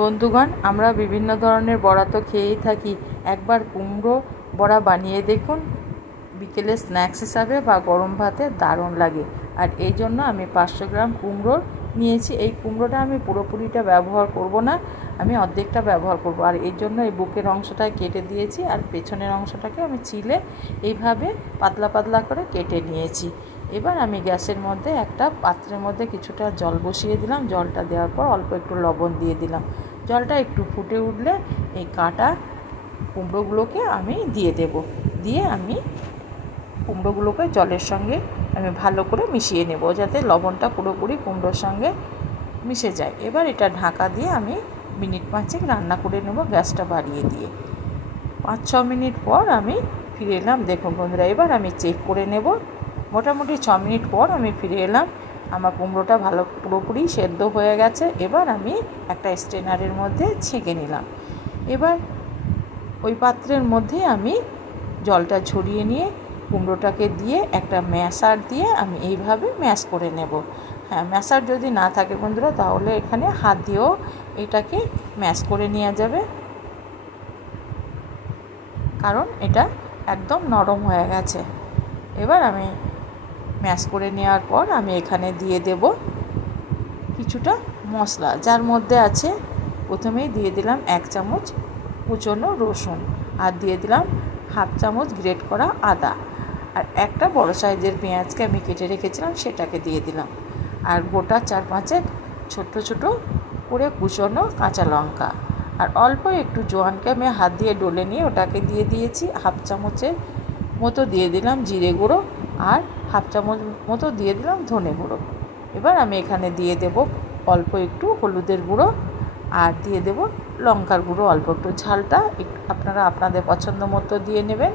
বন্ধুগণ, আমরা বিভিন্ন ধরনের বড়া তো খেয়েই থাকি। একবার কুমড়ো বড়া বানিয়ে দেখুন, বিকেলে স্ন্যাক্স হিসাবে বা গরম ভাতে দারুণ লাগে। আর এই জন্য আমি 500 গ্রাম কুমড়ো নিয়েছি। এই কুমড়োটা আমি পুরোপুরিটা ব্যবহার করব না, আমি অর্ধেকটা ব্যবহার করব। আর এই জন্য এই বুকের অংশটা কেটে দিয়েছি, আর পেছনের অংশটাকে আমি ছিলে এইভাবে পাতলা পাতলা করে কেটে নিয়েছি। এবার আমি গ্যাসের মধ্যে একটা পাত্রের মধ্যে কিছুটা জল বসিয়ে দিলাম। জলটা দেওয়ার পর অল্প একটু লবণ দিয়ে দিলাম। জলটা একটু ফুটে উঠলে এই কাটা কুমড়োগুলোকে আমি দিয়ে দেব। দিয়ে আমি কুমড়োগুলোকে জলের সঙ্গে আমি ভালো করে মিশিয়ে নেব, যাতে লবণটা পুরোপুরি কুমড়োর সঙ্গে মিশে যায়। এবার এটা ঢাকা দিয়ে আমি মিনিট 5 রান্না করে নেব, গ্যাসটা বাড়িয়ে দিয়ে। 5-6 মিনিট পর আমি ফিরে এলাম। দেখুন বন্ধুরা, এবার আমি চেক করে নেব। মোটামুটি 6 মিনিট পর আমি ফিরে এলাম। আমার কুমড়োটা ভালো পুরোপুরি সেদ্ধ হয়ে গেছে। এবার আমি একটা স্ট্রেনারের মধ্যে ছেঁকে নিলাম। এবার ওই পাত্রের মধ্যে আমি জলটা ঝরিয়ে নিয়ে কুমড়োটাকে দিয়ে একটা ম্যাশার দিয়ে আমি এইভাবে ম্যাশ করে নেব। হ্যাঁ, ম্যাশার যদি না থাকে বন্ধুরা, তাহলে এখানে হাত দিয়েও এটাকে ম্যাশ করে নেওয়া যাবে, কারণ এটা একদম নরম হয়ে গেছে। এবার আমি ম্যাশ করে নেওয়ার পর আমি এখানে দিয়ে দেব কিছুটা মশলা, যার মধ্যে আছে প্রথমেই দিয়ে দিলাম 1 চামচ কুচনো রসুন, আর দিয়ে দিলাম 1/2 চামচ গ্রেট করা আদা, আর একটা বড় সাইজের পেঁয়াজকে আমি কেটে রেখেছিলাম সেটাকে দিয়ে দিলাম, আর গোটা 4-5 ছোট ছোট করে কুচনো কাঁচা লঙ্কা, আর অল্প একটু জোয়ানকে আমি হাত দিয়ে ডলে নিয়ে ওটাকে দিয়ে দিয়েছি। 1/2 চামচের মতো দিয়ে দিলাম জিরে গুঁড়ো, আর 1/2 চামচ মতো দিয়ে দিলাম ধনে গুঁড়ো। এবার আমি এখানে দিয়ে দেব অল্প একটু হলুদের গুঁড়ো, আর দিয়ে দেব লঙ্কার গুঁড়ো অল্প একটু। ঝালটা আপনারা আপনাদের পছন্দ মতো দিয়ে নেবেন।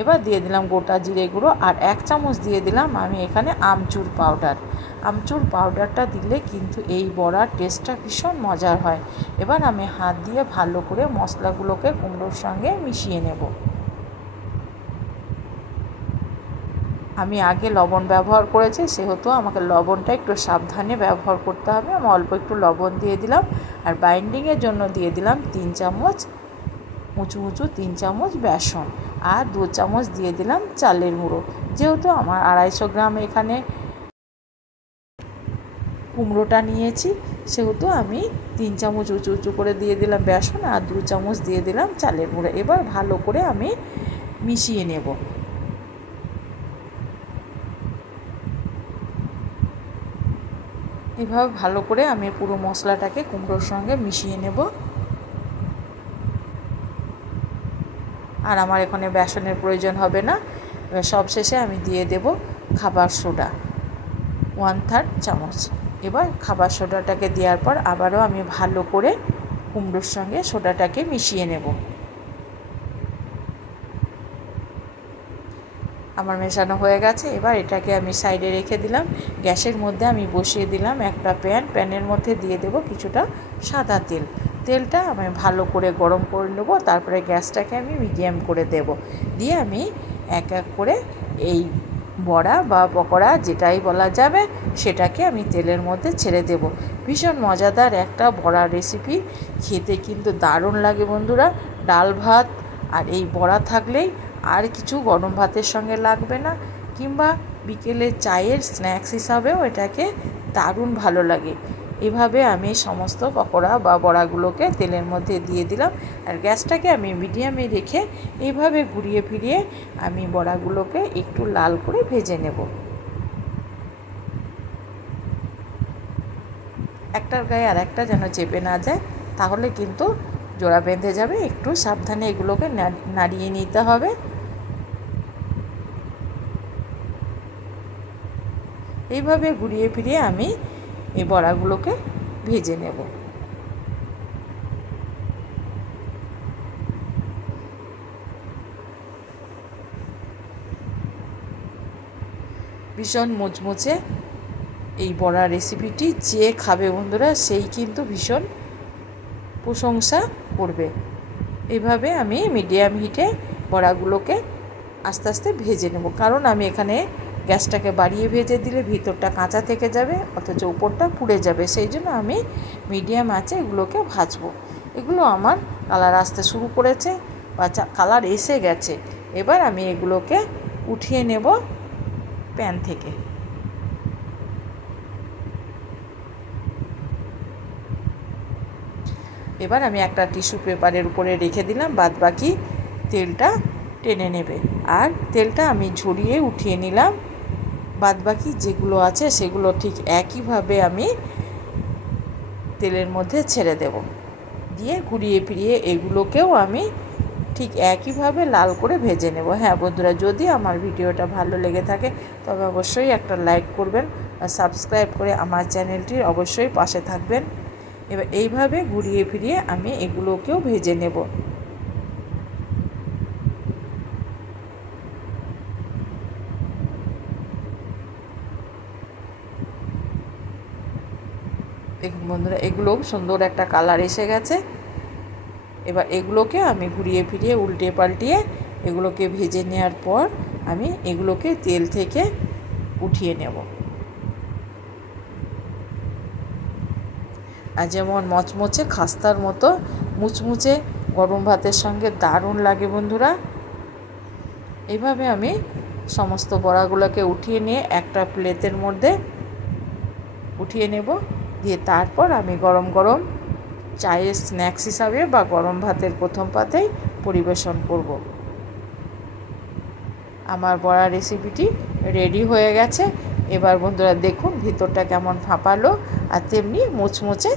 এবার দিয়ে দিলাম গোটা জিরে গুঁড়ো, আর 1 চামচ দিয়ে দিলাম আমি এখানে আমচুর পাউডার। আমচুর পাউডারটা দিলে কিন্তু এই বড়ার টেস্টটা ভীষণ মজার হয়। এবার আমি হাত দিয়ে ভালো করে মশলাগুলোকে কুমড়োর সঙ্গে মিশিয়ে নেব। আমি আগে লবণ ব্যবহার করেছি, সেহেতু আমাকে লবণটা একটু সাবধানে ব্যবহার করতে হবে। আমি অল্প একটু লবণ দিয়ে দিলাম, আর বাইন্ডিংয়ের জন্য দিয়ে দিলাম 3 চামচ উঁচু 3 চামচ বেসন, আর 2 চামচ দিয়ে দিলাম চালের গুঁড়ো। যেহেতু আমার 250 গ্রাম এখানে কুমড়োটা নিয়েছি, সেহেতু আমি 3 চামচ উঁচু করে দিয়ে দিলাম বেসন, আর 2 চামচ দিয়ে দিলাম চালের গুঁড়ো। এবার ভালো করে আমি মিশিয়ে নেব। এভাবে ভালো করে আমি পুরো মশলাটাকে কুমড়োর সঙ্গে মিশিয়ে নেব। আর আমার এখানে বেসনের প্রয়োজন হবে না। সবশেষে আমি দিয়ে দেব খাবার সোডা 1/3 চামচ। এবার খাবার সোডাটাকে দেওয়ার পর আবারও আমি ভালো করে কুমড়োর সঙ্গে সোডাটাকে মিশিয়ে নেব। আমার মেশানো হয়ে গেছে। এবার এটাকে আমি সাইডে রেখে দিলাম। গ্যাসের মধ্যে আমি বসিয়ে দিলাম একটা প্যানের মধ্যে দিয়ে দেব কিছুটা সাদা তেল। তেলটা আমি ভালো করে গরম করে নেব। তারপরে গ্যাসটাকে আমি মিডিয়াম করে দেব। দিয়ে আমি এক এক করে এই বড়া বা পকোড়া যেটাই বলা যাবে সেটাকে আমি তেলের মধ্যে ছেড়ে দেব। ভীষণ মজাদার একটা বড়ার রেসিপি, খেতে কিন্তু দারুণ লাগে বন্ধুরা। ডাল ভাত আর এই বড়া থাকলেই আর কিছু গরম ভাতের সঙ্গে লাগবে না, কিংবা বিকেলে চায়ের স্ন্যাক্স হিসাবেও এটাকে দারুণ ভালো লাগে। এভাবে আমি সমস্ত পকোড়া বা বড়াগুলোকে তেলের মধ্যে দিয়ে দিলাম, আর গ্যাসটাকে আমি মিডিয়ামে রেখে এইভাবে ঘুরিয়ে ফিরিয়ে আমি বড়াগুলোকে একটু লাল করে ভেজে নেব। একটার গায়ে আর একটা যেন চেপে না যায়, তাহলে কিন্তু জোড়া বেঁধে যাবে। একটু সাবধানে এগুলোকে নাড়িয়ে নিতে হবে। এইভাবে ঘুরিয়ে ফিরিয়ে আমি এই বড়াগুলোকে ভেজে নেব। ভীষণ মুচমুচে এই বড়া রেসিপিটি যে খাবে বন্ধুরা, সেই কিন্তু ভীষণ প্রশংসা করবে। এইভাবে আমি মিডিয়াম হিটে বড়াগুলোকে আস্তে আস্তে ভেজে নেব, কারণ আমি এখানে গ্যাসটাকে বাড়িয়ে ভেজে দিলে ভিতরটা কাঁচা থেকে যাবে, অথচ উপরটা পুড়ে যাবে। সেই জন্য আমি মিডিয়াম আঁচে এগুলোকে ভাজবো। এগুলো আমার কালার আসতে শুরু করেছে বা কালার এসে গেছে। এবার আমি এগুলোকে উঠিয়ে নেব প্যান থেকে। এবার আমি একটা টিস্যু পেপারের উপরে রেখে দিলাম, বাদ বাকি তেলটা টেনে নেবে। আর তেলটা আমি ঝরিয়ে উঠিয়ে নিলাম। বাদ বাকি যেগুলো আছে সেগুলো ঠিক একইভাবে আমি তেলের মধ্যে ছেড়ে দেব। দিয়ে ঘুরিয়ে ফিরিয়ে এগুলোকেও আমি ঠিক একইভাবে লাল করে ভেজে নেব। হ্যাঁ বন্ধুরা, যদি আমার ভিডিওটা ভালো লেগে থাকে তবে অবশ্যই একটা লাইক করবেন আর সাবস্ক্রাইব করে আমার চ্যানেলটির অবশ্যই পাশে থাকবেন। এবার এইভাবে ঘুরিয়ে ফিরিয়ে আমি এগুলোকেও ভেজে নেব। দেখুন বন্ধুরা, এগুলোও সুন্দর একটা কালার এসে গেছে। এবার এগুলোকে আমি ঘুরিয়ে ফিরিয়ে উল্টে পাল্টিয়ে এগুলোকে ভেজে নেওয়ার পর আমি এগুলোকে তেল থেকে উঠিয়ে নেব। আর যেমন মচমচে খাস্তার মতো মুচমুচে গরম ভাতের সঙ্গে দারুণ লাগে বন্ধুরা। এইভাবে আমি সমস্ত বড়াগুলোকে উঠিয়ে নিয়ে একটা প্লেটের মধ্যে উঠিয়ে নেব। দিয়ে তারপর আমি গরম গরম চায়ের স্ন্যাক্স হিসাবে বা গরম ভাতের প্রথম পাতেই পরিবেশন করব। আমার বড়া রেসিপিটি রেডি হয়ে গেছে। এবার বন্ধুরা দেখুন ভিতরটা কেমন ফাঁপালো আর তেমনি মুচমুচে